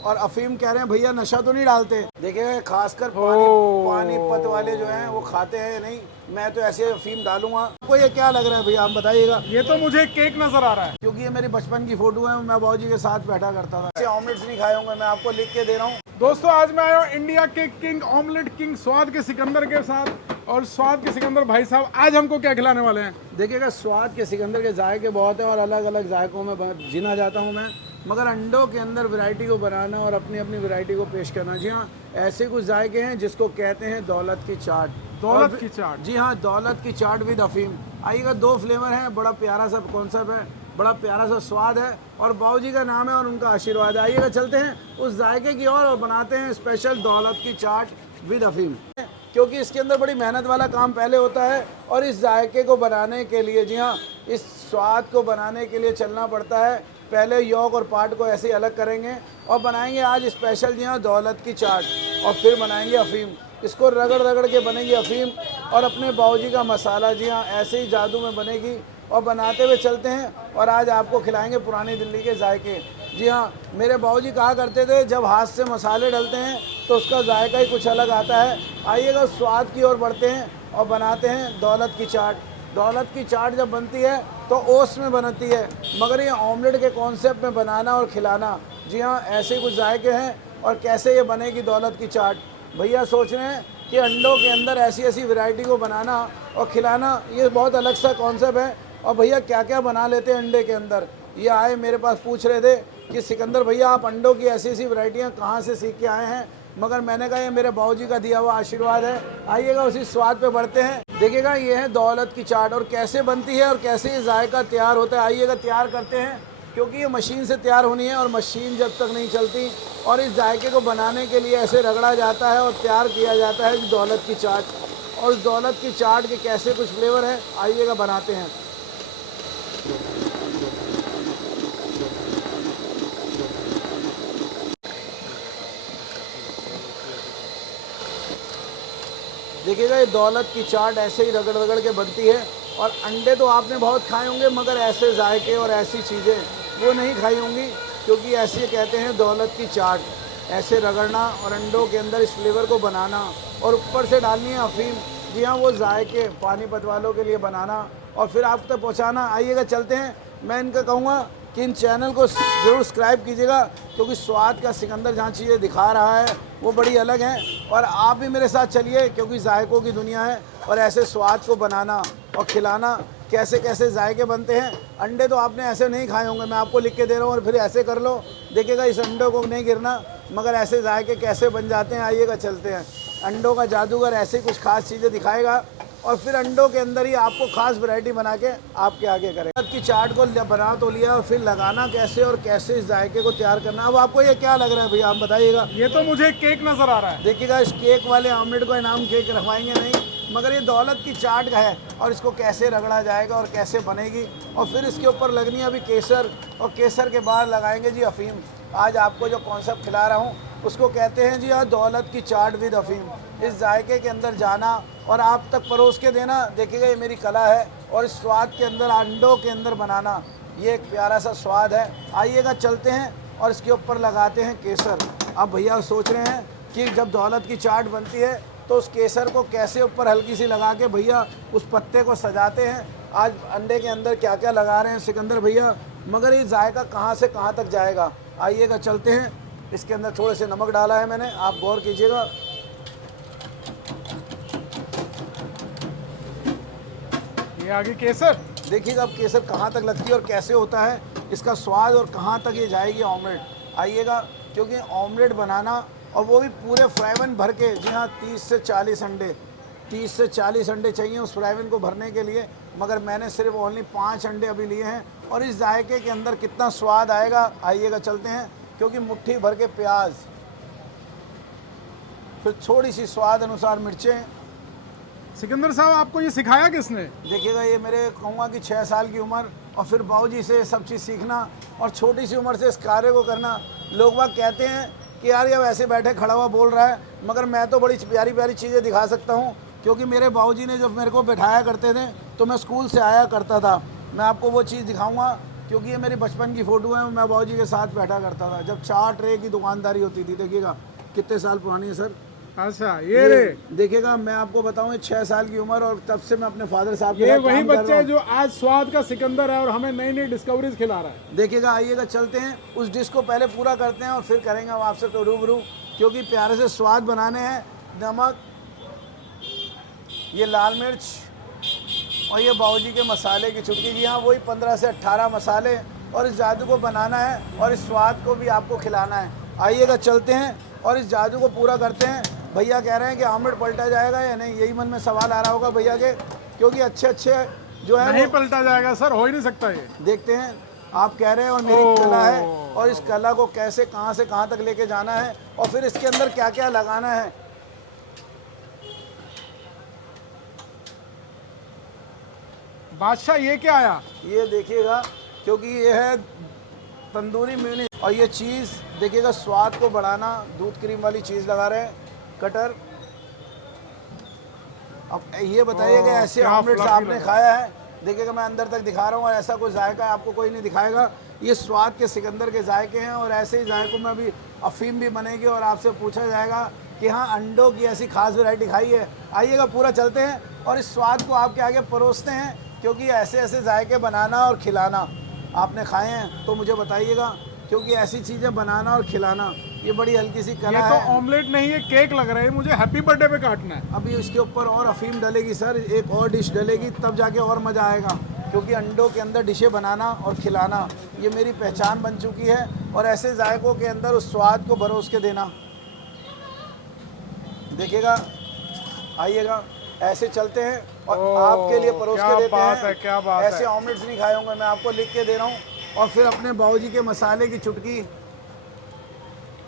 और अफीम कह रहे हैं भैया नशा तो नहीं डालते। देखिए खासकर पानीपत वाले जो हैं वो खाते हैं नहीं, मैं तो ऐसे अफीम डालूंगा। आपको ये क्या लग रहा है भैया, आप बताइएगा। ये तो मुझे केक नजर आ रहा है। क्योंकि ये मेरी बचपन की फोटो है, मैं बाबूजी के साथ बैठा करता था। ऐसे ऑमलेट्स नहीं खाए होंगे, मैं आपको लिख के दे रहा हूँ। दोस्तों आज मैं आया हूँ इंडिया के किंग ऑमलेट किंग स्वाद के सिकंदर के साथ, और स्वाद के सिकंदर भाई साहब आज हमको क्या खिलाने वाले हैं। देखिएगा स्वाद के सिकंदर के जायके बहुत है और अलग अलग जायकों में जीना जाता हूँ मैं, मगर अंडों के अंदर वैरायटी को बनाना और अपनी अपनी वैरायटी को पेश करना। जी हाँ, ऐसे कुछ जायके हैं जिसको कहते हैं दौलत की चाट। दौलत की चाट। जी हाँ, दौलत की चाट विद अफीम। आइएगा, 2 फ्लेवर हैं, बड़ा प्यारा सा कॉन्सेप्ट है, बड़ा प्यारा सा स्वाद है और बाबूजी का नाम है और उनका आशीर्वाद है। आइएगा चलते हैं उस जायके की और बनाते हैं स्पेशल दौलत की चाट विद अफीम, क्योंकि इसके अंदर बड़ी मेहनत वाला काम पहले होता है और इस जायके को बनाने के लिए, जी हाँ, इस स्वाद को बनाने के लिए चलना पड़ता है। पहले यॉक और पार्ट को ऐसे ही अलग करेंगे और बनाएंगे आज स्पेशल, जी हाँ, दौलत की चाट, और फिर बनाएंगे अफीम। इसको रगड़ रगड़ के बनेगी अफीम और अपने बाबूजी का मसाला, जी हाँ, ऐसे ही जादू में बनेगी और बनाते हुए चलते हैं और आज आपको खिलाएंगे पुरानी दिल्ली के जायके। जी हाँ, मेरे बाबूजी कहा करते थे जब हाथ से मसाले डलते हैं तो उसका जायका ही कुछ अलग आता है। आइएगा स्वाद की ओर बढ़ते हैं और बनाते हैं दौलत की चाट। दौलत की चाट जब बनती है तो ओस में बनती है, मगर ये ऑमलेट के कॉन्सेप्ट में बनाना और खिलाना। जी हाँ, ऐसे कुछ जायके हैं। और कैसे ये बनेगी दौलत की चाट, भैया सोच रहे हैं कि अंडों के अंदर ऐसी ऐसी वैरायटी को बनाना और खिलाना, ये बहुत अलग सा कॉन्सेप्ट है। और भैया क्या क्या बना लेते हैं अंडे के अंदर, ये आए मेरे पास पूछ रहे थे कि सिकंदर भैया आप अंडों की ऐसी ऐसी वैरायटियाँ कहाँ से सीख के आए हैं, मगर मैंने कहा ये मेरे बाबूजी का दिया हुआ आशीर्वाद है। आइएगा उसी स्वाद पे बढ़ते हैं। देखिएगा ये है दौलत की चाट और कैसे बनती है और कैसे ये जायका तैयार होता है। आइएगा तैयार करते हैं, क्योंकि ये मशीन से तैयार होनी है और मशीन जब तक नहीं चलती और इस जायके को बनाने के लिए ऐसे रगड़ा जाता है और तैयार किया जाता है दौलत की चाट। और इस दौलत की चाट के कैसे कुछ फ्लेवर हैं, आइएगा बनाते हैं। देखिएगा ये दौलत की चाट ऐसे ही रगड़ रगड़ के बनती है और अंडे तो आपने बहुत खाए होंगे, मगर ऐसे जायके और ऐसी चीज़ें वो नहीं खाई होंगी, क्योंकि ऐसे कहते हैं दौलत की चाट। ऐसे रगड़ना और अंडों के अंदर इस फ्लेवर को बनाना और ऊपर से डालनी है अफीम। जी हाँ, वो जायके पानीपत वालों के लिए बनाना और फिर आप तक पहुँचाना। आइएगा चलते हैं। मैं इनका कहूँगा कि इन चैनल को ज़रूर सब्सक्राइब कीजिएगा, क्योंकि स्वाद का सिकंदर जहाँ चीज़ें दिखा रहा है वो बड़ी अलग हैं। और आप भी मेरे साथ चलिए, क्योंकि जायकों की दुनिया है और ऐसे स्वाद को बनाना और खिलाना, कैसे कैसे जायके बनते हैं। अंडे तो आपने ऐसे नहीं खाए होंगे, मैं आपको लिख के दे रहा हूँ और फिर ऐसे कर लो। देखिएगा इस अंडों को नहीं गिरना, मगर ऐसे जायके कैसे बन जाते हैं। आइएगा चलते हैं। अंडों का जादूगर ऐसे कुछ खास चीज़ें दिखाएगा और फिर अंडों के अंदर ही आपको खास वैरायटी बना के आपके आगे करें। दौलत की चाट को बना तो लिया और फिर लगाना कैसे और कैसे इस जायके को तैयार करना। अब आपको ये क्या लग रहा है भैया, आप बताइएगा। ये तो मुझे केक नजर आ रहा है। देखिएगा इस केक वाले ऑमलेट को इनाम केक रखवाएंगे नहीं, मगर ये दौलत की चाट का है और इसको कैसे रगड़ा जाएगा और कैसे बनेगी। और फिर इसके ऊपर लगनी है अभी केसर, और केसर के बाद लगाएंगे जी अफीम। आज आपको जो कॉन्सेप्ट खिला रहा हूँ उसको कहते हैं जी हाँ दौलत की चाट विद अफीम। इस जायके के अंदर जाना और आप तक परोस के देना। देखिएगा ये मेरी कला है और इस स्वाद के अंदर अंडों के अंदर बनाना, ये एक प्यारा सा स्वाद है। आइएगा चलते हैं और इसके ऊपर लगाते हैं केसर। अब भैया सोच रहे हैं कि जब दौलत की चाट बनती है तो उस केसर को कैसे ऊपर हल्की सी लगा के भैया उस पत्ते को सजाते हैं। आज अंडे के अंदर क्या क्या लगा रहे हैं सिकंदर भैया, मगर ये जायका कहाँ से कहाँ तक जाएगा। आइएगा चलते हैं। इसके अंदर थोड़े से नमक डाला है मैंने, आप गौर कीजिएगा। ये आगे केसर, देखिएगा अब केसर कहाँ तक लगती है और कैसे होता है इसका स्वाद और कहाँ तक ये जाएगी ऑमलेट। आइएगा, क्योंकि ऑमलेट बनाना और वो भी पूरे फ्राइवन भर के, जी हाँ 30 से 40 अंडे, 30 से 40 अंडे चाहिए उस फ्राइवन को भरने के लिए, मगर मैंने सिर्फ ओनली 5 अंडे अभी लिए हैं। और इस जायके के अंदर कितना स्वाद आएगा, आइएगा चलते हैं। क्योंकि मुट्ठी भर के प्याज, फिर थोड़ी सी स्वाद अनुसार मिर्चें। सिकंदर साहब आपको ये सिखाया किसने? देखिएगा ये मेरे कहूँगा कि 6 साल की उम्र और फिर बाबूजी से सब चीज़ सीखना और छोटी सी उम्र से इस कार्य को करना। लोग बाग कहते हैं कि यार ये वैसे बैठे खड़ा हुआ बोल रहा है, मगर मैं तो बड़ी प्यारी प्यारी चीज़ें दिखा सकता हूँ, क्योंकि मेरे बाबूजी ने जब मेरे को बैठाया करते थे तो मैं स्कूल से आया करता था। मैं आपको वो चीज़ दिखाऊंगा क्योंकि ये मेरी बचपन की फ़ोटो है, मैं बाबूजी के साथ बैठा करता था जब 4 ट्रे की दुकानदारी होती थी। देखिएगा कितने साल पुरानी है सर। अच्छा ये रे, देखिएगा मैं आपको बताऊं, 6 साल की उम्र और तब से मैं अपने फादर साहब के ये साथ वही काम कर बच्चा रहा है हूं। जो आज स्वाद का सिकंदर है और हमें नई नई डिस्कवरीज खिला रहा है। देखिएगा, आइएगा चलते हैं, उस डिश को पहले पूरा करते हैं और फिर करेंगे हम आपसे तो रूबरू, क्योंकि प्यारे से स्वाद बनाने हैं। नमक, ये लाल मिर्च और ये बाबूजी के मसाले की चुटकी। जी हाँ, वही 15 से 18 मसाले, और इस जादू को बनाना है और इस स्वाद को भी आपको खिलाना है। आइएगा चलते हैं और इस जादू को पूरा करते हैं। भैया कह रहे हैं कि ऑमलेट पलटा जाएगा या नहीं, यही मन में सवाल आ रहा होगा भैया के, क्योंकि अच्छे अच्छे जो है नहीं पलटा जाएगा सर, हो ही नहीं सकता ये। देखते हैं, आप कह रहे हैं और मेरी कला है, और इस कला को कैसे कहाँ से कहाँ तक लेके जाना है और फिर इसके अंदर क्या क्या लगाना है। बादशाह ये क्या आया? ये देखिएगा, क्योंकि ये है तंदूरी मेयोनीज, और ये चीज़ देखिएगा स्वाद को बढ़ाना, दूध क्रीम वाली चीज़ लगा रहे हैं, कटर। अब ये बताइएगा ऐसे क्या ऑमलेट्स fluffy आपने लगा। खाया है? देखिएगा मैं अंदर तक दिखा रहा हूँ और ऐसा कोई जायका आपको कोई नहीं दिखाएगा। ये स्वाद के सिकंदर के जायके हैं, और ऐसे ही जायकों में भी अफीम भी बनेगी और आपसे पूछा जाएगा कि हाँ अंडों की ऐसी खास वैरायटी खाई है। आइएगा पूरा चलते हैं और इस स्वाद को आपके आगे परोसते हैं, क्योंकि ऐसे ऐसे जायके बनाना और खिलाना आपने खाए हैं तो मुझे बताइएगा, क्योंकि ऐसी चीज़ें बनाना और खिलाना ये बड़ी हल्की सी ये कला तो है। ऑमलेट नहीं, ये केक लग रहा है, मुझे हैप्पी बर्थडे पे काटना है। अभी इसके ऊपर और अफीम डलेगी सर, एक और डिश डलेगी, तब जाके और मज़ा आएगा, क्योंकि अंडों के अंदर डिशें बनाना और खिलाना ये मेरी पहचान बन चुकी है, और ऐसे जायकों के अंदर उस स्वाद को बरोस के देना। देखिएगा, आइएगा ऐसे चलते हैं और आपके लिए परोस क्या के देते बात हैं। है, क्या बात ऐसे है। ऑमलेट्स नहीं खाए होंगे, मैं आपको लिख के दे रहा हूँ। और फिर अपने बाबूजी के मसाले की चुटकी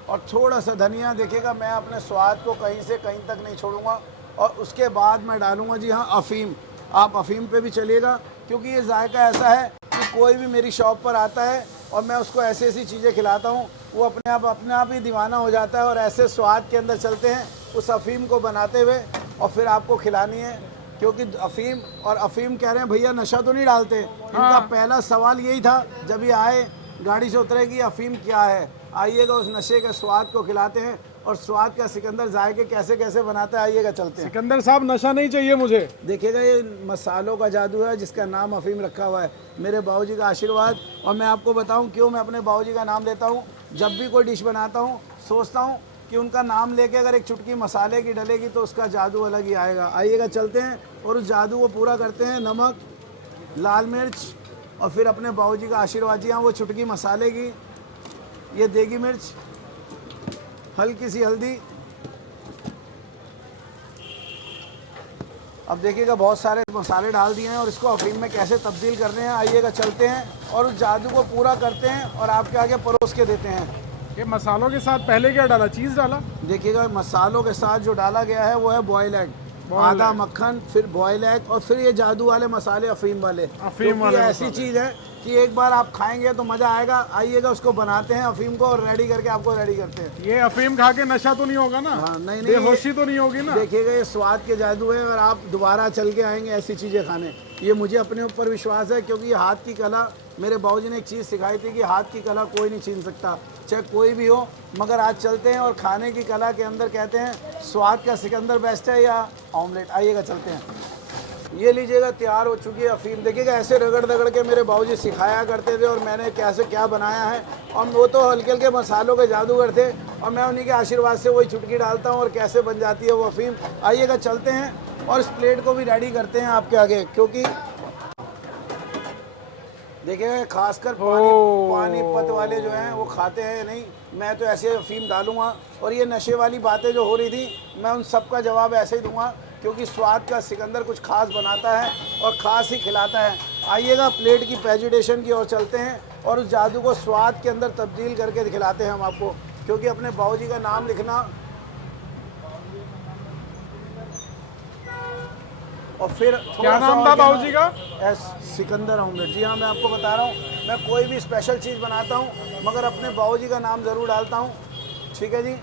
और थोड़ा सा धनिया। देखिएगा मैं अपने स्वाद को कहीं से कहीं तक नहीं छोड़ूंगा, और उसके बाद मैं डालूंगा जी हाँ अफीम। आप अफीम पे भी चलिएगा, क्योंकि ये जायका ऐसा है कि कोई भी मेरी शॉप पर आता है और मैं उसको ऐसी ऐसी चीज़ें खिलाता हूँ, वो अपने आप ही दीवाना हो जाता है, और ऐसे स्वाद के अंदर चलते हैं उस अफीम को बनाते हुए, और फिर आपको खिलानी है। क्योंकि अफीम कह रहे हैं भैया नशा तो नहीं डालते। इनका पहला सवाल यही था जब ये आए गाड़ी से उतरे कि अफीम क्या है। आइएगा उस नशे के स्वाद को खिलाते हैं, और स्वाद का सिकंदर जायके कैसे कैसे बनाता है, आइएगा चलते हैं। सिकंदर साहब नशा नहीं चाहिए मुझे। देखिएगा ये मसालों का जादू है जिसका नाम अफीम रखा हुआ है, मेरे बाबूजी का आशीर्वाद। और मैं आपको बताऊं क्यों मैं अपने बाबूजी का नाम लेता हूं। जब भी कोई डिश बनाता हूं सोचता हूं कि उनका नाम लेके अगर एक चुटकी मसाले की डलेगी तो उसका जादू अलग ही आएगा। आइएगा चलते हैं और उस जादू को पूरा करते हैं। नमक, लाल मिर्च और फिर अपने बाबूजी का आशीर्वाद। जी हाँ, वो चुटकी मसाले की, ये देगी मिर्च, हल्की सी हल्दी। अब देखिएगा बहुत सारे मसाले डाल दिए हैं और इसको अफीम में कैसे तब्दील कर रहे हैं। आइएगा चलते हैं और उस जादू को पूरा करते हैं और आपके आगे परोस के देते हैं। ये मसालों के साथ पहले क्या डाला? चीज़ डाला। देखिएगा मसालों के साथ जो डाला गया है वो है बॉयल एग, आधा मक्खन, फिर बॉयल एग, और फिर ये जादू वाले मसाले अफीम वाले। क्योंकि ये ऐसी चीज़ है कि एक बार आप खाएंगे तो मज़ा आएगा। आइएगा उसको बनाते हैं अफीम को और रेडी करके आपको रेडी करते हैं। ये अफीम खा के नशा तो नहीं होगा ना? हाँ, नहीं, बेहोशी तो नहीं होगी ना? देखिएगा ये स्वाद के जादू है और आप दोबारा चल के आएंगे ऐसी चीज़ें खाने। ये मुझे अपने ऊपर विश्वास है, क्योंकि ये हाथ की कला, मेरे बाबूजी ने एक चीज़ सिखाई थी कि हाथ की कला कोई नहीं छीन सकता, चाहे कोई भी हो। मगर आज चलते हैं और खाने की कला के अंदर कहते हैं स्वाद का सिकंदर बेस्ट है या ऑमलेट। आइएगा चलते हैं। ये लीजिएगा, तैयार हो चुकी है अफीम। देखिएगा ऐसे रगड़ रगड़ के मेरे बाबूजी सिखाया करते थे और मैंने कैसे क्या बनाया है। और वो तो हल्के हल्के मसालों के जादूगर थे और मैं उन्हीं के आशीर्वाद से वही चुटकी डालता हूँ और कैसे बन जाती है वो अफीम। आइएगा चलते हैं और इस प्लेट को भी रेडी करते हैं आपके आगे, क्योंकि देखिएगा खासकर पानीपत वाले जो हैं वो खाते हैं नहीं। मैं तो ऐसे अफीम डालूंगा और ये नशे वाली बातें जो हो रही थी मैं उन सब का जवाब ऐसे ही दूंगा, क्योंकि स्वाद का सिकंदर कुछ खास बनाता है और ख़ास ही खिलाता है। आइएगा प्लेट की प्रेजेंटेशन की ओर चलते हैं और उस जादू को स्वाद के अंदर तब्दील करके दिखलाते हैं हम आपको, क्योंकि अपने बाबूजी का नाम लिखना और फिर क्या नाम था बाबूजी का? सिकंदर ऑमलेट। जी हाँ, मैं आपको बता रहा हूँ, मैं कोई भी स्पेशल चीज़ बनाता हूँ मगर अपने बाबूजी का नाम ज़रूर डालता हूँ। ठीक है जी,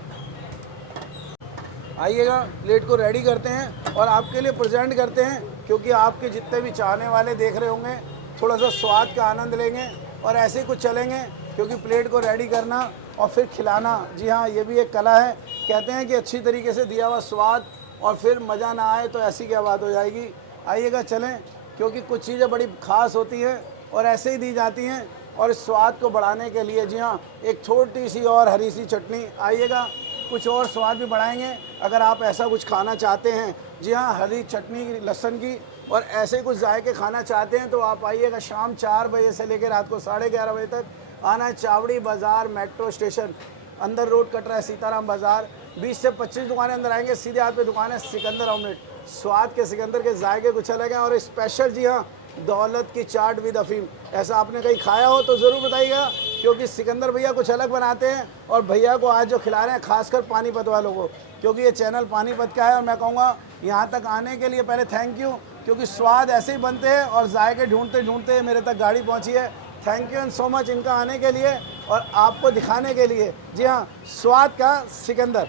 आइएगा प्लेट को रेडी करते हैं और आपके लिए प्रेजेंट करते हैं, क्योंकि आपके जितने भी चाहने वाले देख रहे होंगे थोड़ा सा स्वाद का आनंद लेंगे। और ऐसे ही कुछ चलेंगे, क्योंकि प्लेट को रेडी करना और फिर खिलाना, जी हाँ, ये भी एक कला है। कहते हैं कि अच्छी तरीके से दिया हुआ स्वाद और फिर मज़ा ना आए तो ऐसी क्या बात हो जाएगी। आइएगा चलें, क्योंकि कुछ चीज़ें बड़ी ख़ास होती हैं और ऐसे ही दी जाती हैं, और इस स्वाद को बढ़ाने के लिए, जी हाँ, एक छोटी सी और हरी सी चटनी। आइएगा, कुछ और स्वाद भी बढ़ाएंगे। अगर आप ऐसा कुछ खाना चाहते हैं, जी हाँ, हरी चटनी लहसुन की, और ऐसे कुछ जायके खाना चाहते हैं, तो आप आइएगा शाम 4 बजे से लेकर रात को 11:30 बजे तक। आना है चावड़ी बाज़ार मेट्रो स्टेशन, अंदर रोड कट रहा है सीताराम बाज़ार। 20 से 25 दुकानें अंदर आएंगे, सीधे हाथ पे दुकान है सिकंदर ऑमलेट। स्वाद के सिकंदर के जायके कुछ अलग हैं, और स्पेशल, जी हाँ, दौलत की चाट विद अफीम। ऐसा आपने कहीं खाया हो तो ज़रूर बताइएगा, क्योंकि सिकंदर भैया कुछ अलग बनाते हैं, और भैया को आज जो खिला रहे हैं खासकर पानीपत वालों को, क्योंकि ये चैनल पानीपत का है। और मैं कहूँगा यहाँ तक आने के लिए पहले थैंक यू, क्योंकि स्वाद ऐसे ही बनते हैं और जायके ढूंढते ढूंढते मेरे तक गाड़ी पहुँची है। Thank you and so much इनका आने के लिए और आपको दिखाने के लिए। जी हाँ, स्वाद का सिकंदर।